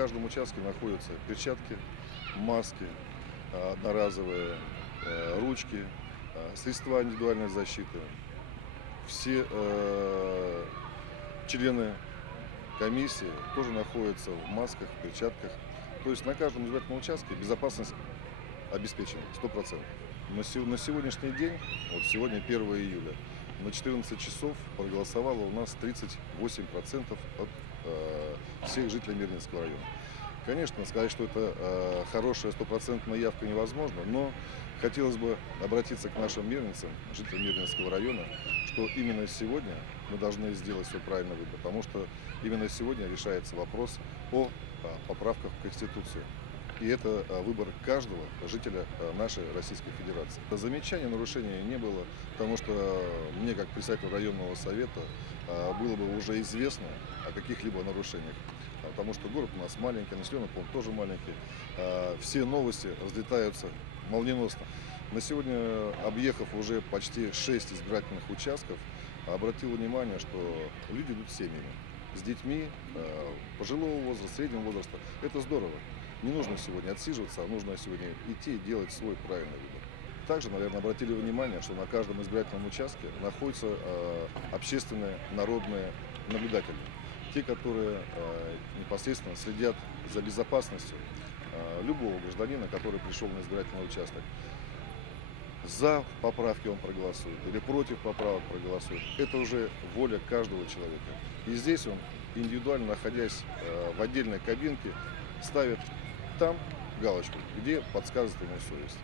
каждом участке находятся перчатки, маски, одноразовые, ручки, средства индивидуальной защиты. Все члены комиссии тоже находятся в масках, в перчатках. То есть на каждом избирательном участке безопасность обеспечена 100%. На сегодняшний день, вот сегодня 1 июля, на 14 часов проголосовало у нас 38% от всех жителей Мирнинского района. Конечно, сказать, что это хорошая стопроцентная явка невозможно, но хотелось бы обратиться к нашим мирнинцам, жителям Мирнинского района, что именно сегодня мы должны сделать свой правильный выбор, потому что именно сегодня решается вопрос о поправках в Конституцию. И это выбор каждого жителя нашей Российской Федерации. Замечаний, нарушений не было, потому что мне, как председателю районного совета, было бы уже известно о каких-либо нарушениях. Потому что город у нас маленький, населенный пункт тоже маленький. Все новости разлетаются молниеносно. На сегодня, объехав уже почти 6 избирательных участков, обратил внимание, что люди идут семьями, с детьми, пожилого возраста, среднего возраста. Это здорово. Не нужно сегодня отсиживаться, а нужно сегодня идти и делать свой правильный выбор. Также, наверное, обратили внимание, что на каждом избирательном участке находятся общественные народные наблюдатели. Те, которые непосредственно следят за безопасностью любого гражданина, который пришел на избирательный участок. За поправки он проголосует или против поправок проголосует. Это уже воля каждого человека. И здесь он, индивидуально находясь в отдельной кабинке, ставит там галочку, где подсказывает ему совесть.